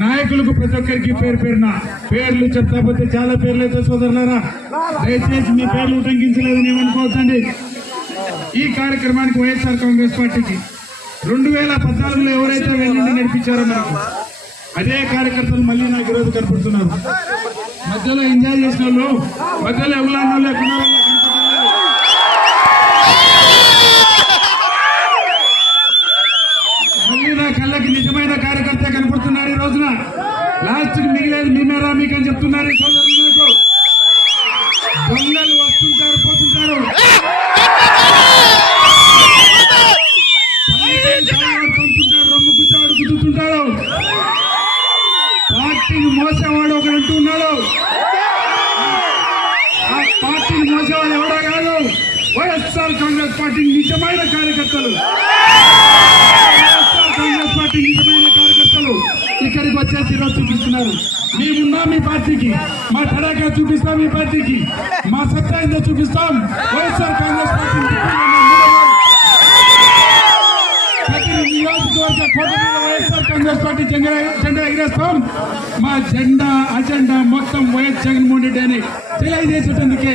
నాయకులకు ప్రతి ఒక్కరికి పేరు పేరున పేర్లు చెప్తా పోతే చాలా పేర్లు అయితే సోదరులారా దయచేసి మీ పేర్లు ఉటంకించలేదని ఏమనుకోవద్దండి. ఈ కార్యక్రమానికి వైఎస్ఆర్ కాంగ్రెస్ పార్టీకి రెండు వేల పద్నాలుగులో ఎవరైతే వెళ్ళిండి నడిపించారో నాకు అదే కార్యకర్తలు మళ్ళీ నాకు ఈరోజు కనపడుతున్నారు. మధ్యలో ఎంజాయ్ చేసిన వాళ్ళు మధ్యలో ఎవలాన్న వాళ్ళు మళ్ళీ నిజమైన కార్యకర్త కనపడుతున్నారు ఈ రోజున. లాస్ట్ మిగిలేదు మేమేరా మీకు అని చెప్తున్నారు నాకు. దొంగలు వస్తుంటారు పోతుంటారు. పల్లెటూరు గుద్దుతుంటాడు పార్టీని మోసేవాడు ఒకడు అంటున్నాడు ఆ పార్టీని మోసేవాడు ఎవడో కాదు. వైఎస్ఆర్ కాంగ్రెస్ పార్టీ నిజమైన కార్యకర్తలు. కార్యకర్తలు ఇక్కడికి వచ్చేసి ఈరోజు చూపిస్తున్నారు. మేమున్నా మీ పార్టీకి. మా తడాకా చూపిస్తాం మీ పార్టీకి. మా సత్తా ఏందో చూపిస్తాం. వైఎస్ఆర్ కాంగ్రెస్ పార్టీ ప్రతి నియోజకవర్గ కోట వైఎస్ఆర్ కాంగ్రెస్ పార్టీ జెండా ఎగిరేస్తాం. మా జెండా అజెండా మొత్తం వైఎస్ జగన్మోహన్ రెడ్డి అని. తెలియజేసేటందుకే